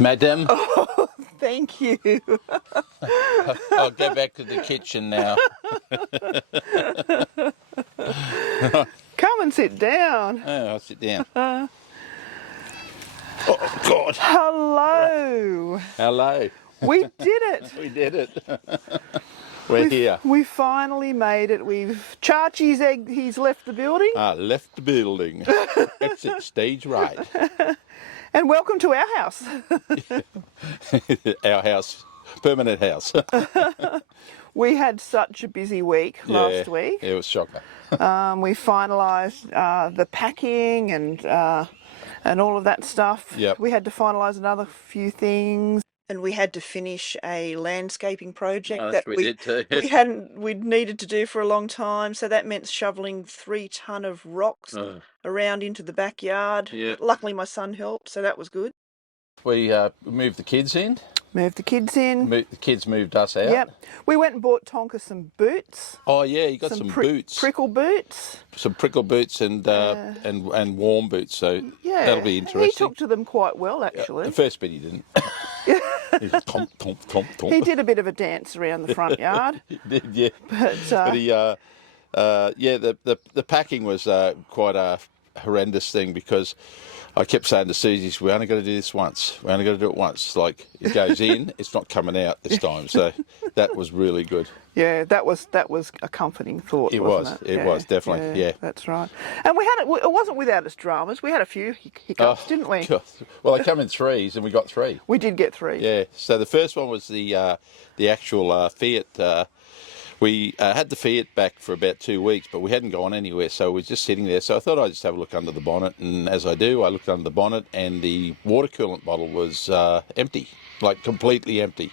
Madam, Oh, thank you. I'll go back to the kitchen now. Come and sit down. Oh, I'll sit down. Oh, God. Hello. Hello. We did it. We did it. We're here. We finally made it. Chachi's egg, he's left the building. Left the building. Exit stage right. And welcome to our house. Our house, permanent house. We had such a busy week last week. Yeah, it was shocker. We finalised the packing and all of that stuff. Yep. We had to finalise another few things. And we had to finish a landscaping project that we'd needed to do for a long time. So that meant shoveling 3 ton of rocks around into the backyard. Yeah. Luckily my son helped, so that was good. We moved the kids in. Moved the kids in. The kids moved us out. Yep. We went and bought Tonka some boots. Oh yeah, you got some boots. Prickle boots. Some prickle boots and warm boots. So Yeah. that'll be interesting. He took to them quite well, actually. The first bit he didn't. He just tomp, tomp, tomp, tomp. He did a bit of a dance around the front yard. He did, yeah. But he, the packing was quite a horrendous thing because I kept saying to Susie, we only got to do this once. We only got to do it once. Like, it goes in, it's not coming out this time. So that was really good. yeah, that was a comforting thought. It wasn't was. It was, definitely, yeah. That's right. And we had it wasn't without its dramas. We had a few hiccups, didn't we? God. Well, they come in threes, and we got 3. We did get 3. Yeah. So the first one was the actual Fiat. We had the Fiat back for about 2 weeks, but we hadn't gone anywhere, so we were just sitting there. So I thought I'd just have a look under the bonnet, and as I do, I looked under the bonnet, and the water coolant bottle was empty, like completely empty.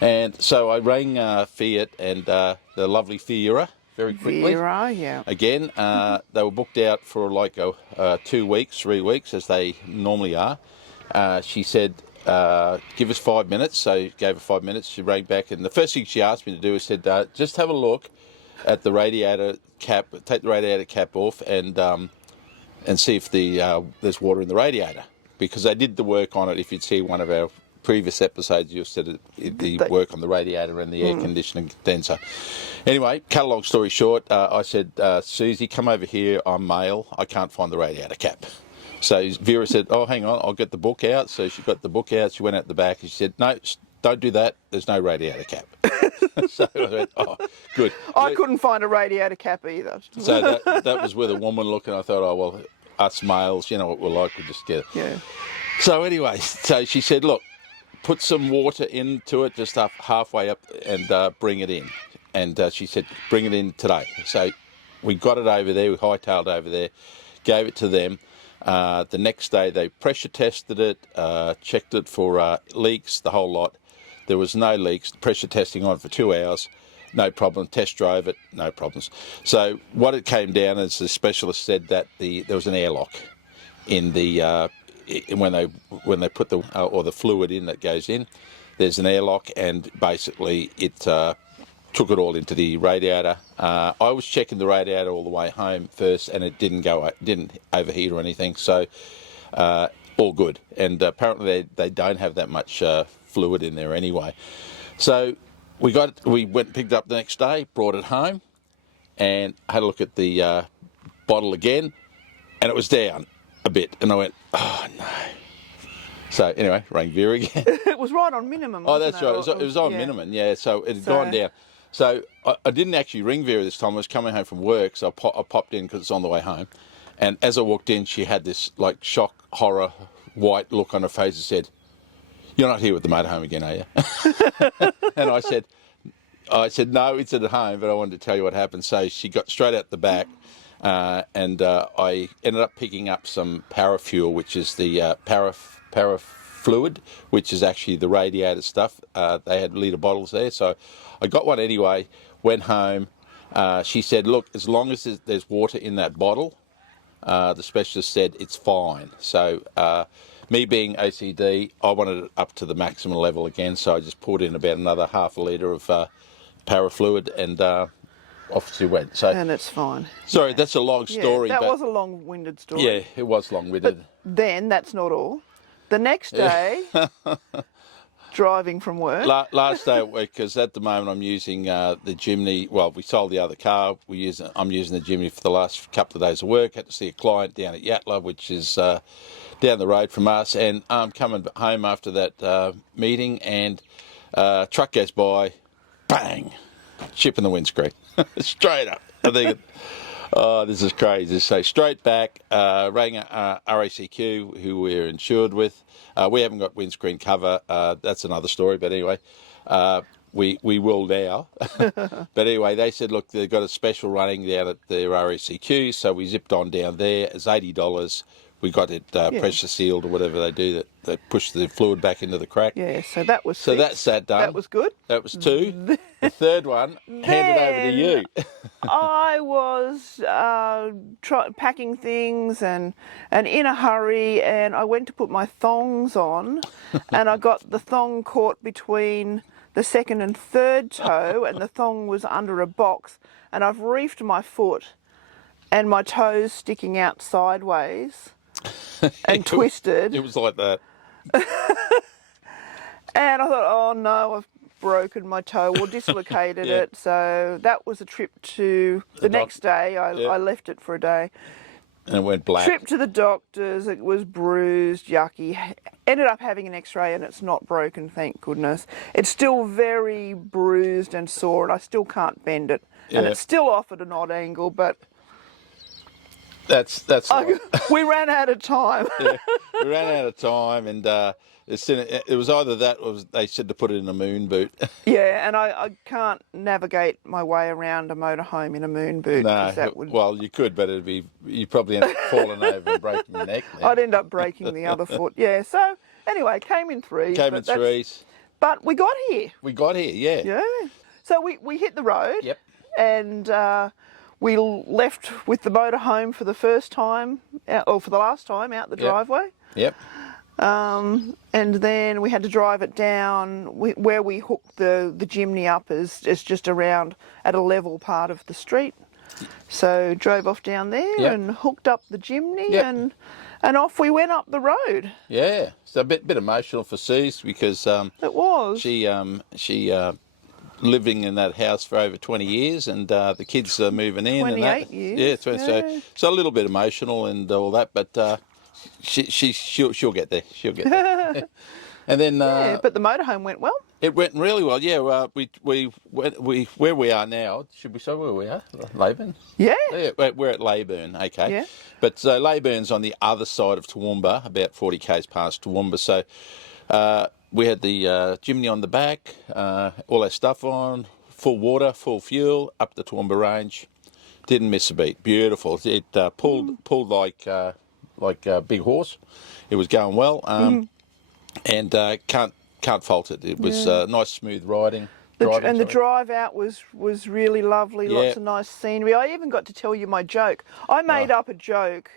And so I rang Fiat and the lovely Fiera very quickly. Fiera, yeah. Again, they were booked out for like 2 weeks, 3 weeks, as they normally are. She said, give us 5 minutes. So gave her 5 minutes. She rang back, and the first thing she asked me to do is said, just have a look at the radiator cap, take the radiator cap off, and see if there's water in the radiator, because they did the work on it. If you'd see one of our previous episodes, you'll see the work on the radiator and the air conditioning condenser. Anyway, cut a long story short, I said, Susie, come over here. I'm male. I can't find the radiator cap. So Vera said, oh, hang on, I'll get the book out. So she got the book out. She went out the back and she said, no, don't do that. There's no radiator cap. So I went, oh, good. I couldn't find a radiator cap either. So that was with a woman looking. I thought, oh, well, us males, you know what we're like. We just get it. Yeah. So anyway, so she said, look, put some water into it just halfway up and bring it in. And she said, bring it in today. So we got it over there. We hightailed over there, gave it to them. The next day they pressure tested it, checked it for leaks, the whole lot. There was no leaks. Pressure testing on for 2 hours, no problem. Test drove it, no problems. So what it came down as the specialist said that there was an airlock in the when they put the fluid in that goes in. There's an airlock, and basically it took it all into the radiator. I was checking the radiator all the way home first, and it didn't overheat or anything, so all good. And apparently they don't have that much fluid in there anyway. So we went and picked it up the next day, brought it home, and had a look at the bottle again, and it was down a bit, and I went, oh no. So anyway, rang Vera again. It was right on minimum. Oh, that's right. It was on minimum, yeah. So it had gone down. So I didn't actually ring Vera this time. I was coming home from work, so I popped in because it's on the way home. And as I walked in, she had this like shock, horror, white look on her face and said, "You're not here with the motorhome again, are you?" And I said, "No, it's at home, but I wanted to tell you what happened." So she got straight out the back, and I ended up picking up some parafuel, which is the parafluid, which is actually the radiator stuff. They had litre bottles there, so I got one anyway, went home. She said, look, as long as there's water in that bottle, the specialist said it's fine. So me being OCD, I wanted it up to the maximum level again, so I just poured in about another half a litre of parafluid, and off she went. So, and it's fine. Sorry, that's a long story. That was a long-winded story. Yeah, it was long-winded. But then, that's not all. The next day, driving from work. Last day at work, because at the moment I'm using the Jimny. Well, we sold the other car. I'm using the Jimny for the last couple of days of work. Had to see a client down at Yatala, which is down the road from us, and I'm coming home after that meeting, and truck goes by, bang, chip in the windscreen, straight up. I think, oh, this is crazy. So straight back, rang RACQ, who we're insured with. We haven't got windscreen cover. That's another story, but anyway, we will now. But anyway, they said, look, they've got a special running down at their RACQ, so we zipped on down there. It's $80. We got it pressure sealed or whatever they do that push the fluid back into the crack. Yeah, so that was so that's that done. That was good. That was 2. The third one, handed over to you. I was packing things and in a hurry, and I went to put my thongs on, and I got the thong caught between the second and third toe, and the thong was under a box, and I've reefed my foot, and my toes sticking out sideways. And twisted. It was like that. And I thought, oh no, I've broken my toe or dislocated it. So that was a trip to the next day. I left it for a day. And it went black. Trip to the doctors. It was bruised, yucky. Ended up having an X-ray, and it's not broken, thank goodness. It's still very bruised and sore, and I still can't bend it. And it's still off at an odd angle, but That's we ran out of time. We ran out of time, and it was either that or they said to put it in a moon boot. Yeah, and I can't navigate my way around a motorhome in a moon boot. No, well, you could, but you'd probably end up falling over and breaking your neck. Then. I'd end up breaking the other foot. Yeah, so anyway, came in threes. But we got here. We got here, yeah. Yeah. So we hit the road. Yep. And we left with the motorhome for the first time, or for the last time, out the driveway. Yep. And then we had to drive it down. Where we hooked the Jimny up is just around at a level part of the street. So drove off down there and hooked up the Jimny and off we went up the road. Yeah, it's a bit emotional for Suze because it was. She living in that house for over 20 years, and the kids are moving in. 28 years. Yeah, so a little bit emotional and all that, but she'll get there. She'll get there. And then but the motorhome went well. It went really well. Yeah, we where we are now. Should we say where we are? Leyburn. Yeah. We're at Leyburn. Okay. Yeah. But Leyburn's on the other side of Toowoomba, about 40 k's past Toowoomba. So. We had the Jimny on the back, all our stuff on, full water, full fuel, up the Toowoomba range. Didn't miss a beat. Beautiful. It pulled like a big horse. It was going well, and can't fault it. It was nice, smooth riding. The drive out was really lovely. Lots of nice scenery. I even got to tell you my joke. I made up a joke.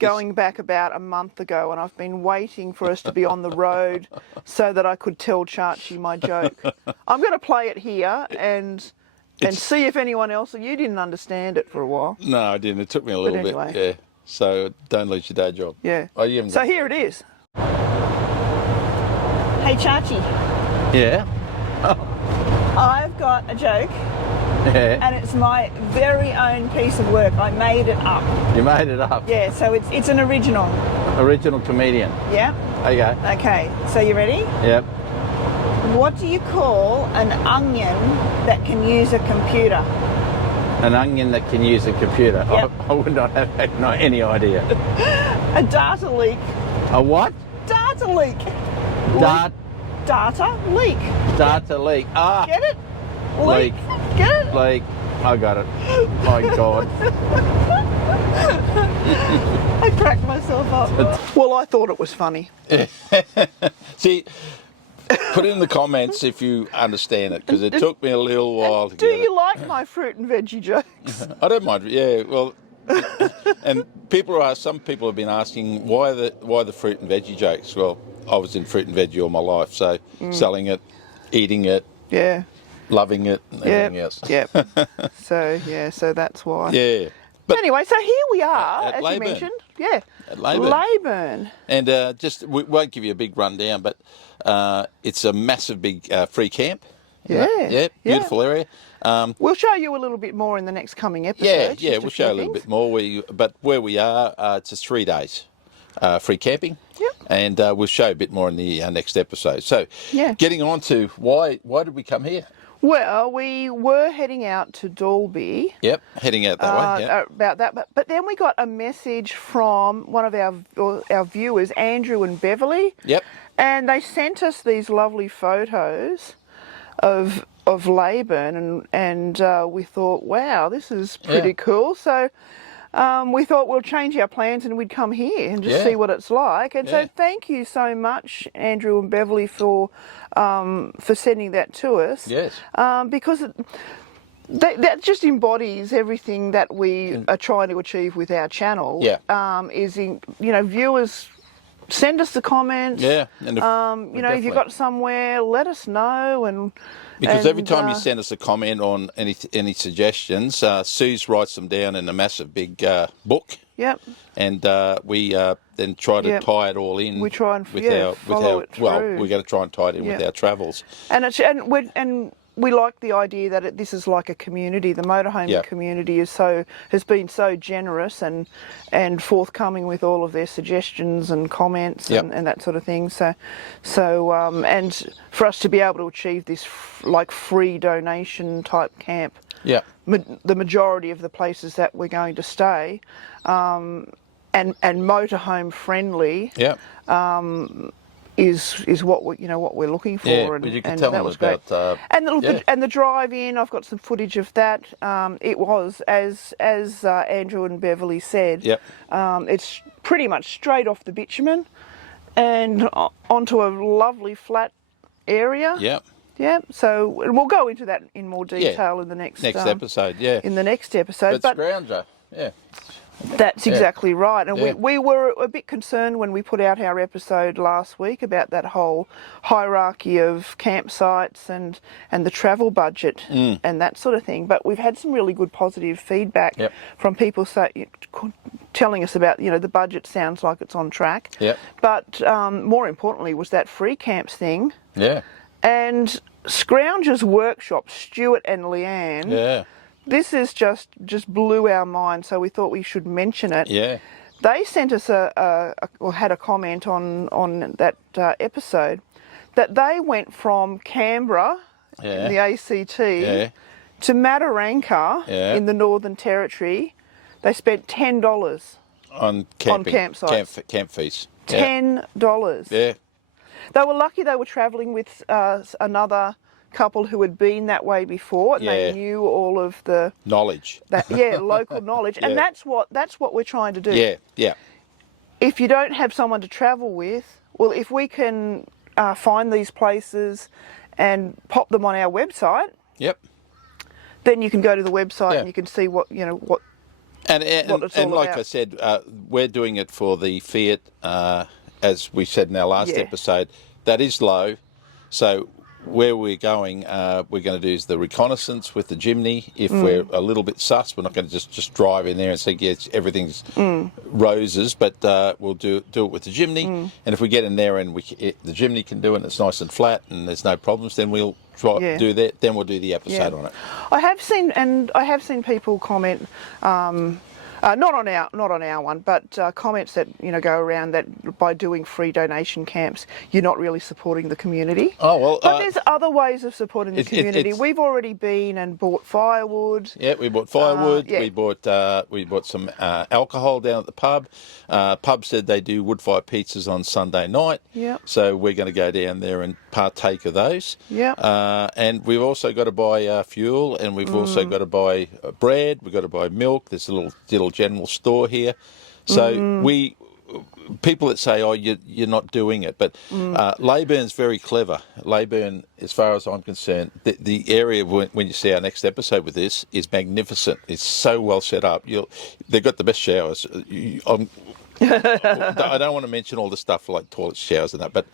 Going back about a month ago, and I've been waiting for us to be on the road so that I could tell Chachi my joke. I'm going to play it here and see if anyone else. You didn't understand it for a while. No, I didn't. It took me a little bit. Yeah. So don't lose your day job. Yeah. Oh, you so here it is. Hey Chachi. Yeah. I've got a joke. Yeah. And it's my very own piece of work. I made it up. You made it up? Yeah, so it's an original. Original comedian? Yeah. Okay. Okay, so you ready? Yep. What do you call an onion that can use a computer? An onion that can use a computer? Yep. I would not have had any idea. A data leak. A what? Data leak. Data leak. Data leak. Ah. Get it? Leak. Get it? Leak. I got it. My God. I cracked myself up. Well, I thought it was funny. See, put it in the comments if you understand it, because it took me a little while to get it. Do you like my fruit and veggie jokes? I don't mind. Yeah, well, and some people have been asking why the fruit and veggie jokes. Well, I was in fruit and veggie all my life, so selling it, eating it, yeah, loving it, and everything else. Yeah. So that's why. Yeah. But anyway, so here we are, at as Leyburn. you mentioned. Yeah, At Leyburn. Leyburn. And we won't give you a big rundown, but it's a massive big free camp. Yeah, Beautiful area. We'll show you a little bit more in the next coming episode. Yeah, we'll show a little bit more. But where we are, it's just 3 days free camping. Yep. And we'll show a bit more in the next episode. So, getting on to why did we come here? Well, we were heading out to Dalby. Yep, heading out that way. Yep. About that, but then we got a message from one of our viewers, Andrew and Beverly. Yep. And they sent us these lovely photos of Leyburn, and we thought, wow, this is pretty cool. So we thought we'll change our plans and we'd come here and just see what it's like. And so thank you so much, Andrew and Beverly, for sending that to us. Yes. Because that just embodies everything that we are trying to achieve with our channel. Yeah. Viewers send us the comments. Yeah. And if you've got somewhere, let us know. Because every time you send us a comment on any suggestions, Suze writes them down in a massive big book. Yep. And we then try to tie it all in. We try and follow it through. Well, we're going to try and tie it in with our travels. And we like the idea that this is like a community. The motorhome community has been so generous and forthcoming with all of their suggestions and comments and that sort of thing. So and for us to be able to achieve this like free donation type camp. Yeah. The majority of the places that we're going to stay, and motorhome friendly. Yeah. Is what we're looking for, and you can tell that them was about great. And the drive-in, I've got some footage of that. It was as Andrew and Beverly said. Yep. It's pretty much straight off the bitumen, and onto a lovely flat area. Yep. Yeah. So we'll go into that in more detail in the next episode. Yeah. In the next episode, but Scrounger, That's exactly right. And we were a bit concerned when we put out our episode last week about that whole hierarchy of campsites and the travel budget and that sort of thing. But we've had some really good positive feedback from people telling us about, the budget sounds like it's on track. Yep. But more importantly was that free camps thing. Yeah. And Scrounger's workshop, Stuart and Leanne. Yeah. This is just blew our mind, so we thought we should mention it. Yeah. They sent us or had a comment on that episode that they went from Canberra, in the ACT, to Mataranka in the Northern Territory. They spent $10 on campsites. Camp fees. $10. Yeah. They were lucky they were travelling with another couple who had been that way before and they knew all of the knowledge. Local knowledge. And that's what we're trying to do. Yeah, yeah. If you don't have someone to travel with, well, if we can find these places and pop them on our website, then you can go to the website and you can see what it's all like about. I said, we're doing it for the Fiat, as we said in our last episode. That is low, so where we're going to do is the reconnaissance with the Jimny. If we're a little bit sus, we're not going to just drive in there and say, yes, everything's roses, but we'll do it with the Jimny. And if we get in there and the Jimny can do it and it's nice and flat and there's no problems, then we'll do that. Then we'll do the episode on it. I have seen people comment. Not on our one, but comments that go around that by doing free donation camps, you're not really supporting the community. Oh well, but there's other ways of supporting the community. We've already been and bought firewood. Yeah, we bought firewood. We bought some alcohol down at the pub. Pub said they do wood fire pizzas on Sunday night. Yeah. So we're going to go down there and partake of those. Yeah. And we've also got to buy fuel, and we've also got to buy bread. We've got to buy milk. There's a little general store here, so people that say, oh, you're not doing it, but Leyburn's very clever. Leyburn, as far as I'm concerned, the area when you see our next episode with this is magnificent. It's so well set up. They've got the best showers. I don't want to mention all the stuff like toilet showers and that, but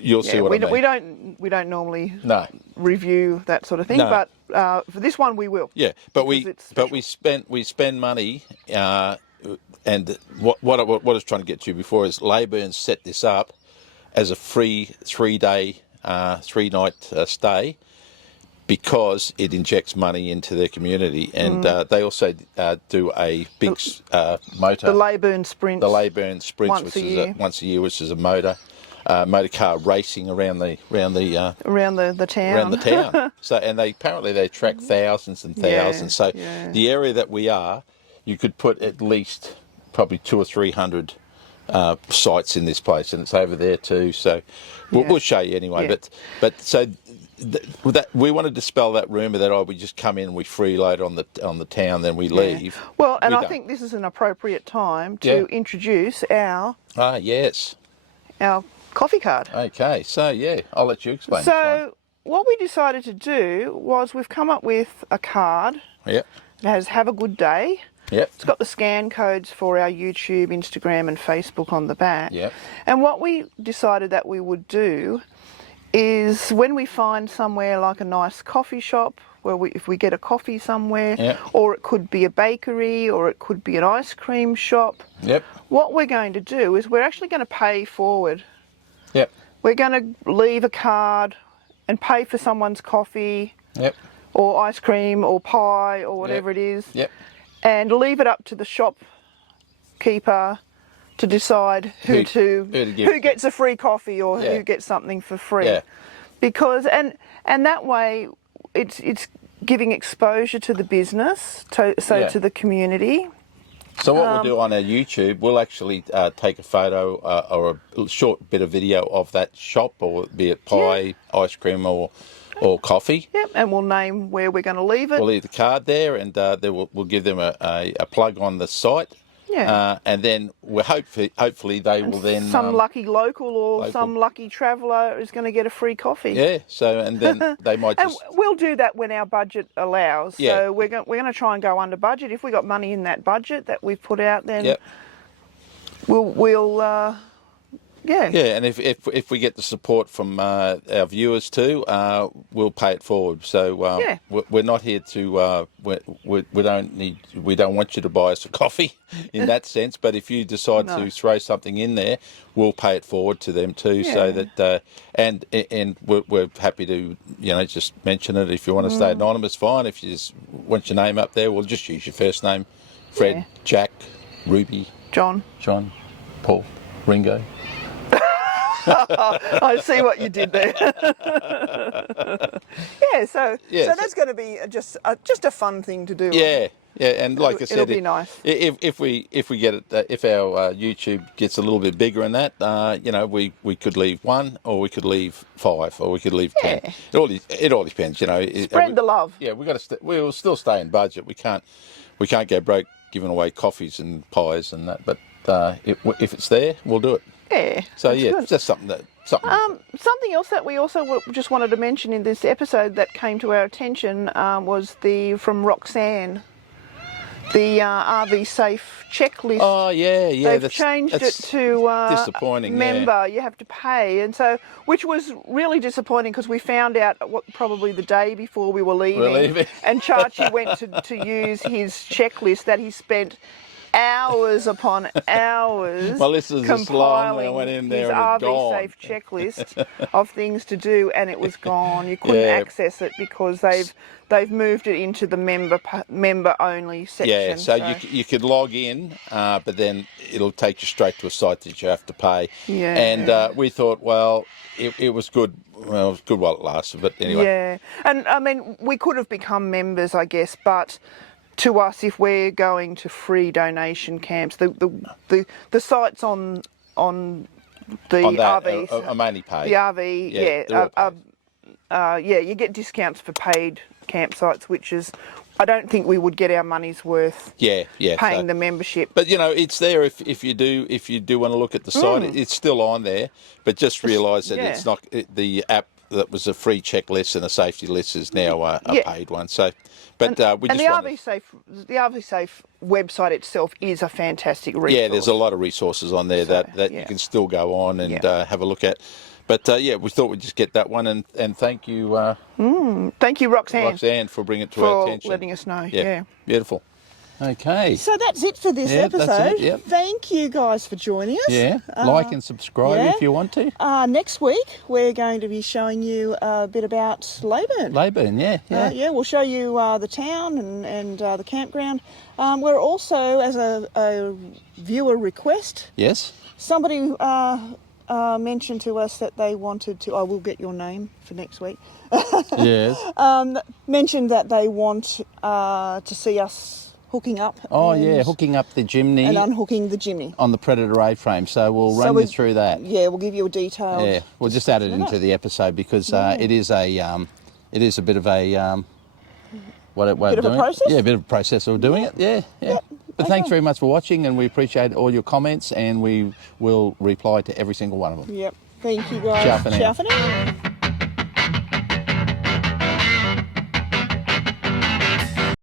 You'll see what I mean. We don't normally No. review that sort of thing, No. but for this one we will. Yeah, but we spend money, and what I was trying to get to before is Leyburn set this up as a free 3-day, 3-night stay, because it injects money into their community, and they also do a big motor. The Leyburn Sprints. The Leyburn Sprints, which is once a year, which is a motor car racing around the town. Around the town. So, and they track thousands and thousands. So the area that we are, you could put at least probably 200 or 300 sites in this place, and it's over there too. So we'll show you anyway. Yeah. But so. That we want to dispel that rumour that we just come in, we freeload on the town, then we leave. Well, and I think this is an appropriate time to introduce our coffee card. Okay, so I'll let you explain. So what we decided to do was we've come up with a card. Yep. It has "Have a Good Day." Yep. It's got the scan codes for our YouTube, Instagram, and Facebook on the back. Yep. And what we decided that we would do is when we find somewhere like a nice coffee shop, if we get a coffee somewhere, or it could be a bakery, or it could be an ice cream shop, what we're going to do is we're actually going to pay forward. Yep. We're going to leave a card and pay for someone's coffee, or ice cream, or pie, or whatever it is, and leave it up to the shopkeeper to decide who gets a free coffee or who gets something for free. Yeah. Because and that way it's giving exposure to the business, to the community. So what we'll do on our YouTube, we'll actually take a photo or a short bit of video of that shop, or be it pie, ice cream, or coffee. Yep, and we'll name where we're going to leave it. We'll leave the card there, and we'll give them a plug on the site. Yeah. And then we'll hopefully they will then... Some lucky local some lucky traveller is going to get a free coffee. Yeah, so and then they might just... And we'll do that when our budget allows. Yeah. So we're going to try and go under budget. If we got money in that budget that we've put out, then we'll yeah, and if we get the support from our viewers too, we'll pay it forward. So we're not here to we don't want you to buy us a coffee in that sense. But if you decide to throw something in there, we'll pay it forward to them too. So that and we're happy to just mention it. If you want to stay anonymous, fine. If you just want your name up there, we'll just use your first name: Fred, Jack, Ruby, John, Paul, Ringo. I see what you did there. So that's going to be just a fun thing to do. Yeah, and like I said, it'll be nice. If we get it, if our YouTube gets a little bit bigger than that, we could leave 1, or we could leave 5, or we could leave 10. It all depends, Spread the love. Yeah, we'll still stay in budget. We can't go broke giving away coffees and pies and that. But if it's there, we'll do it. Yeah. So it's just something. Something else that we also just wanted to mention in this episode that came to our attention was from Roxanne, the RV Safe checklist. Oh yeah. They've changed it to disappointing. Member. You have to pay, and so which was really disappointing because we found out probably the day before we were leaving. And Chachi went to use his checklist that he spent hours upon hours Melissa's compiling I went in there his and RV Safe checklist of things to do, and it was gone. You couldn't access it because they've moved it into the member only section. Yeah, so you could log in, but then it'll take you straight to a site that you have to pay. Yeah. And we thought, well, it was good. Well, it was good while it lasted, but anyway. Yeah, and I mean, we could have become members, I guess, but to us, if we're going to free donation camps, the sites on the RVs are mainly paid. The RV, you get discounts for paid campsites, which is, I don't think we would get our money's worth. Paying the membership. But it's there if you do want to look at the site. It's still on there, but just realise that it's not the app that was a free checklist and a safety list is now a paid one. So. But the RV Safe website itself is a fantastic resource. Yeah, there's a lot of resources on there that you can still go on and have a look at. But yeah, we thought we'd just get that one, and thank you, Thank you, Roxanne, Roxanne, for bringing it to our for attention. letting us know. Yeah. Beautiful. Okay. So that's it for this episode. That's it, yep. Thank you guys for joining us. Yeah, like and subscribe if you want to. Next week we're going to be showing you a bit about Leyburn. Leyburn, yeah. We'll show you the town and the campground. We're also, as a viewer request, Yes. somebody mentioned to us that they wanted to, I will get your name for next week, Yes. mentioned that they want to see us hooking up. Hooking up the chimney. And unhooking the chimney. On the Predator A-frame, so we'll run you through that. Yeah, we'll give you a detailed... Yeah, we'll just add it into the episode because it is a bit of a... Bit of a process? Yeah, a bit of a process of doing it, yeah. Yep. But thanks very much for watching, and we appreciate all your comments, and we will reply to every single one of them. Yep. Thank you, guys. Ciao for now. Ciao for now.